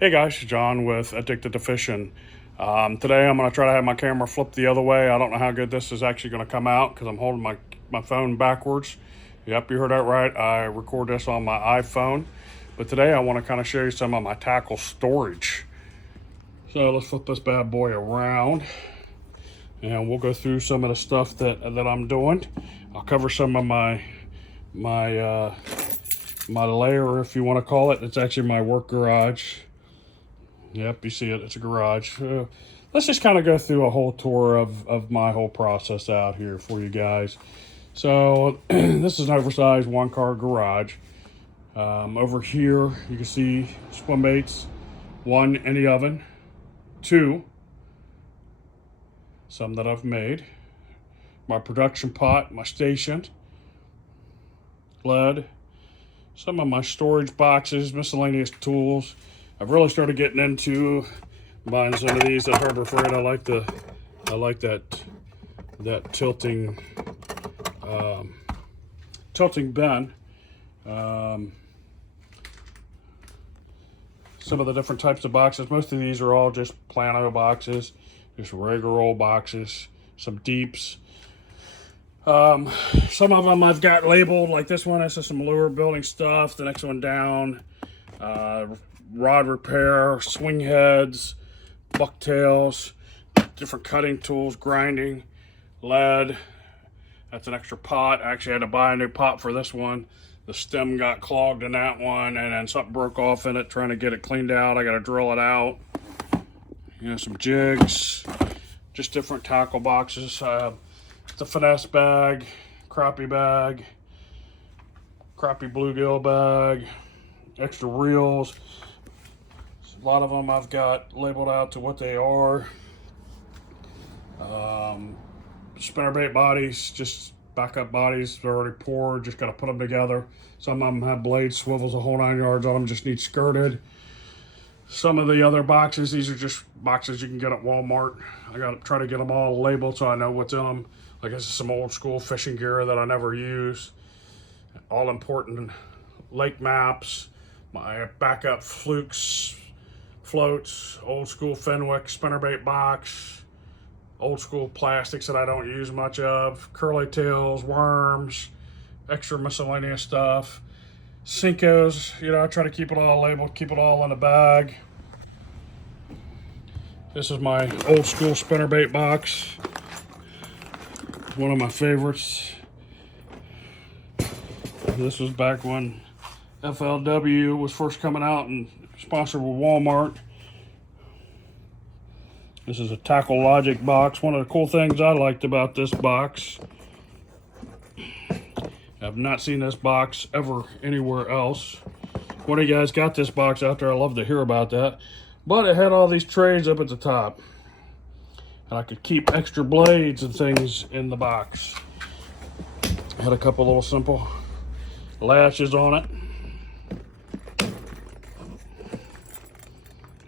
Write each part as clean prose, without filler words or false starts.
Hey guys, John with Addicted to Fishing. Today I'm going to try to have my camera flipped the other way. I don't know how good this is actually going to come out because I'm holding my phone backwards. Yep, you heard that right. I record this on my iPhone. But today I want to kind of show you some of my tackle storage. So let's flip this bad boy around and we'll go through some of the stuff that I'm doing. I'll cover some of my lair, if you want to call it. It's actually my work garage. Yep, you see it, it's a garage. Let's just kind of go through a whole tour of my whole process out here for you guys. So this is an oversized one-car garage. Over here you can see swim baits, one in the oven, two, some that I've made, my production pot, my station, lead, some of my storage boxes, miscellaneous tools. I've really started getting into buying some of these at Harbor Freight. I like that tilting bin. Some of the different types of boxes. Most of these are all just Plano boxes, just regular old boxes. Some deeps. Some of them I've got labeled, like this one. This is some lure building stuff. The next one down. Rod repair, swing heads, bucktails, different cutting tools, grinding, lead. That's an extra pot. I actually had to buy a new pot for this one. The stem got clogged in that one, and then something broke off in it. Trying to get it cleaned out, I got to drill it out. You know, some jigs, just different tackle boxes. The finesse bag, crappie bluegill bag, extra reels. A lot of them I've got labeled out to what they are. Spinnerbait bodies, just backup bodies. They're already poured, just got to put them together. Some of them have blades, swivels, a whole 9 yards on them, just need skirted. Some of the other boxes, these are just boxes you can get at Walmart. I got to try to get them all labeled so I know what's in them. Like, this is some old school fishing gear that I never use. All important lake maps, my backup flukes, floats, old school Fenwick spinnerbait box, old school plastics that I don't use much of, curly tails, worms, extra miscellaneous stuff, Senkos. You know, I try to keep it all labeled, keep it all in a bag. This is my old school spinnerbait box. One of my favorites. This was back when FLW was first coming out and sponsored with Walmart. This is a Tackle Logic box. One of the cool things I liked about this box, I've not seen this box ever anywhere else. One of you guys got this box out there, I'd love to hear about that. But it had all these trays up at the top. And I could keep extra blades and things in the box. Had a couple little simple latches on it.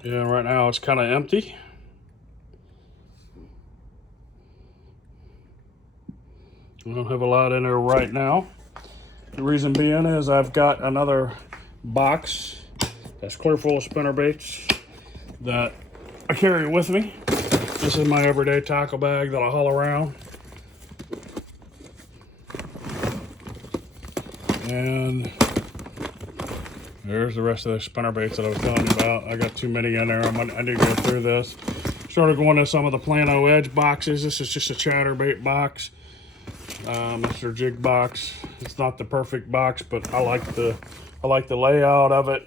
Yeah, right now it's kind of empty. I don't have a lot in there right now. The reason being is I've got another box that's clear full of spinnerbaits that I carry with me. This is my everyday tackle bag that I haul around. And there's the rest of the spinnerbaits that I was telling you about. I got too many in there. I need to go through this. Started going to some of the Plano Edge boxes. This is just a chatterbait box. It's their jig box. It's not the perfect box, but I like the layout of it.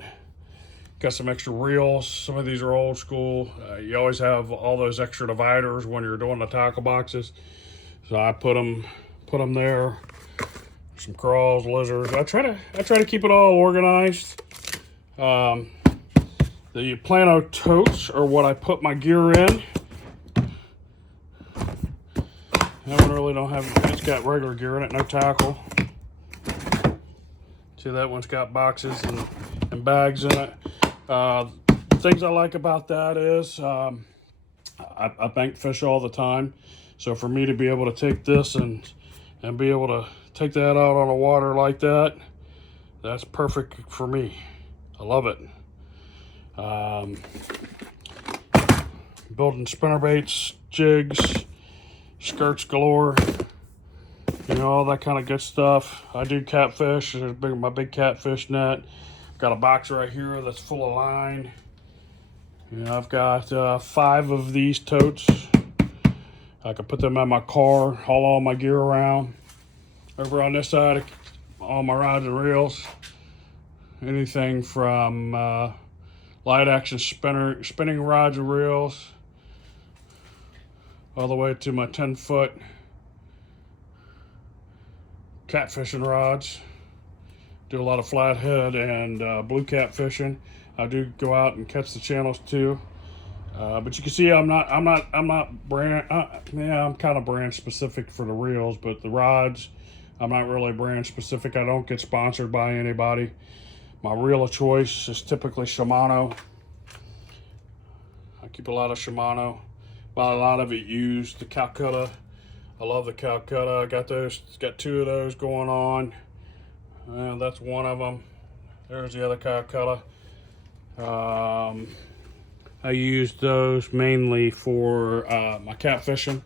Got some extra reels. Some of these are old school. You always have all those extra dividers when you're doing the tackle boxes. So I put them there. Some crawls, lizards. I try to keep it all organized. The Plano Totes are what I put my gear in. That one really don't have, it's got regular gear in it, no tackle. See, that one's got boxes and bags in it. Things I like about that is I bank fish all the time. So for me to be able to take this and be able to take that out on the water like that, that's perfect for me. I love it. Building spinnerbaits, jigs, skirts galore, you know, all that kind of good stuff. I do catfish. There's my big catfish net. Got a box right here that's full of line. And I've got 5 of these totes. I can put them in my car, haul all my gear around. Over on this side, all my rods and reels. Anything from light action spinning rods and reels, all the way to my 10-foot catfishing rods. Do a lot of flathead and blue cat fishing. I do go out and catch the channels too. But you can see I'm not brand. Yeah, I'm kind of brand specific for the reels, but the rods, I'm not really brand specific. I don't get sponsored by anybody. My reel of choice is typically Shimano. I keep a lot of Shimano. Buy a lot of it used. The Calcutta. I love the Calcutta. I got those. Got 2 of those going on. That's one of them. There's the other Calcutta. I use those mainly for my catfishing.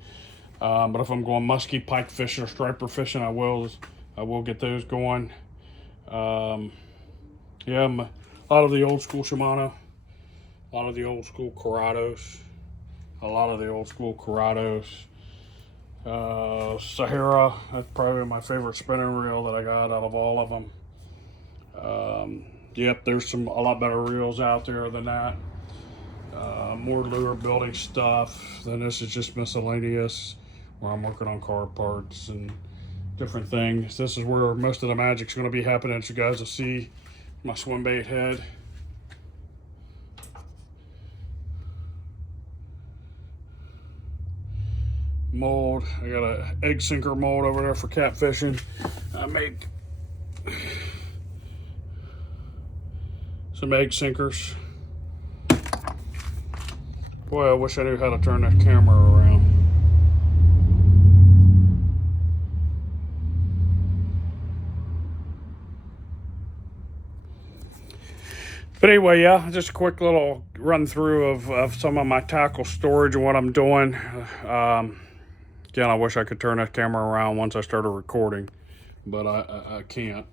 But if I'm going musky, pike fishing, or striper fishing, I will get those going. Yeah, a lot of the old school Shimano, a lot of the old school Corrados, Sahara, that's probably my favorite spinning reel that I got out of all of them. Yep, there's a lot better reels out there than that. More lure building stuff. Then this is just miscellaneous, where I'm working on car parts and different things. This is where most of the magic's going to be happening, as you guys will see. My swim bait head. Mold. I got an egg sinker mold over there for catfishing. I made some egg sinkers. Boy, I wish I knew how to turn that camera around. But anyway, yeah, just a quick little run through of some of my tackle storage and what I'm doing. Again, I wish I could turn that camera around once I started recording, but I can't.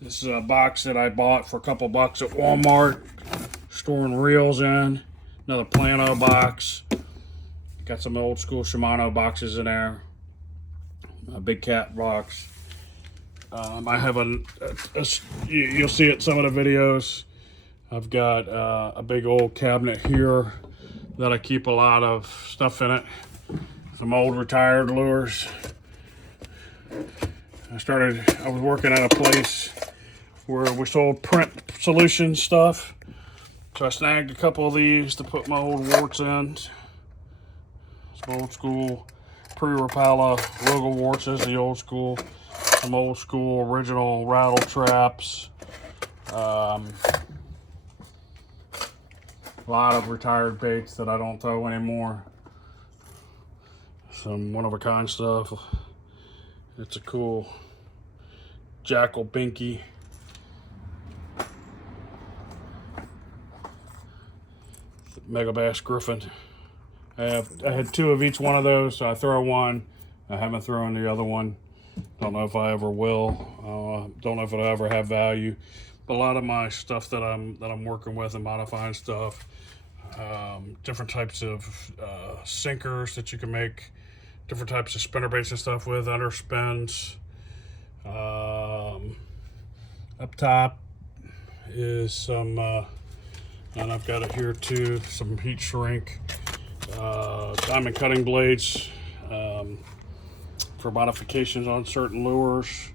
This is a box that I bought for a couple bucks at Walmart, storing reels in. Another Plano box. Got some old school Shimano boxes in there. A big cat box. I have you'll see it in some of the videos. I've got a big old cabinet here that I keep a lot of stuff in it. Some old retired lures. I was working at a place where we sold print solution stuff. So I snagged a couple of these to put my old warts in. Some old school pre-Rapala Rogal warts is the old school. Some old school original rattle traps. A lot of retired baits that I don't throw anymore. Some one-of-a-kind stuff. It's a cool Jackal Binky. Mega Bass Griffin. I had 2 of each one of those, so I throw one. I haven't thrown the other one. Don't know if I ever will. Don't know if it'll ever have value. But a lot of my stuff that I'm working with and modifying stuff, different types of sinkers that you can make, different types of spinnerbaits and stuff with, underspins. Up top is some, and I've got it here too, some heat shrink, diamond cutting blades. For modifications on certain lures.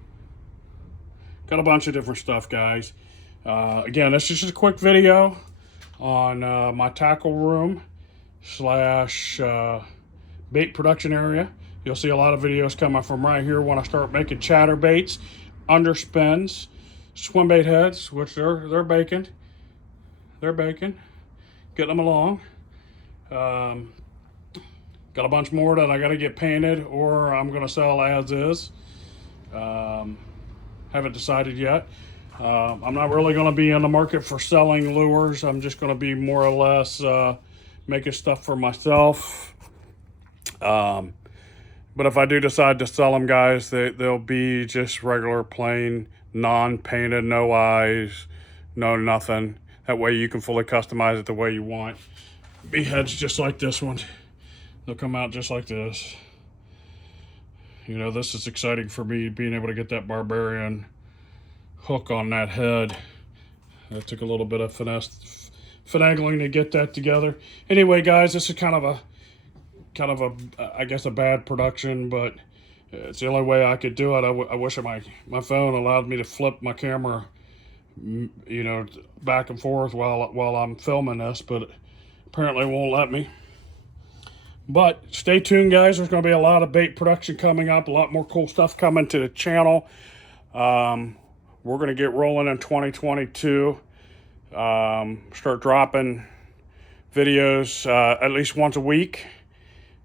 Got a bunch of different stuff, guys. Again, this is just a quick video on my tackle room slash bait production area. You'll see a lot of videos coming from right here when I start making chatter baits, underspins, swim bait heads, which they're baking. They're baking. Getting them along. Got a bunch more that I got to get painted, or I'm going to sell as is. Haven't decided yet. I'm not really going to be in the market for selling lures. I'm just going to be more or less making stuff for myself. But if I do decide to sell them, guys, they'll be just regular, plain, non-painted, no eyes, no nothing. That way you can fully customize it the way you want. Be heads just like this one. They'll come out just like this. You know, this is exciting for me, being able to get that Barbarian hook on that head. That took a little bit of finagling to get that together. Anyway, guys, this is kind of a I guess a bad production, but it's the only way I could do it. I wish my phone allowed me to flip my camera, you know, back and forth while I'm filming this, but apparently won't let me. But stay tuned, guys. There's going to be a lot of bait production coming up, a lot more cool stuff coming to the channel. We're going to get rolling in 2022. Start dropping videos at least once a week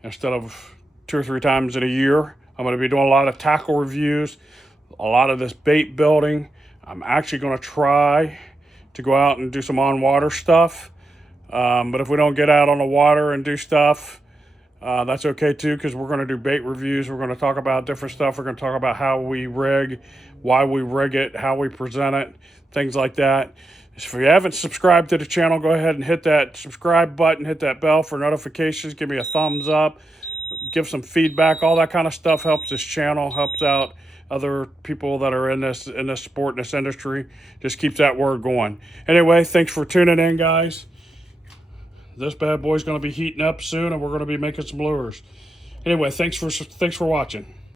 instead of 2 or 3 times in a year. I'm going to be doing a lot of tackle reviews, a lot of this bait building. I'm actually going to try to go out and do some on-water stuff. But if we don't get out on the water and do stuff, that's okay too, because we're going to do bait reviews. We're going to talk about different stuff. We're going to talk about how we rig, why we rig it, how we present it, things like that. If you haven't subscribed to the channel, go ahead and hit that subscribe button, hit that bell for notifications, give me a thumbs up, give some feedback. All that kind of stuff helps this channel, helps out other people that are in this sport, in this industry. Just keeps that word going. Anyway, thanks for tuning in, guys. This bad boy's going to be heating up soon, and we're going to be making some lures. Anyway, thanks for watching.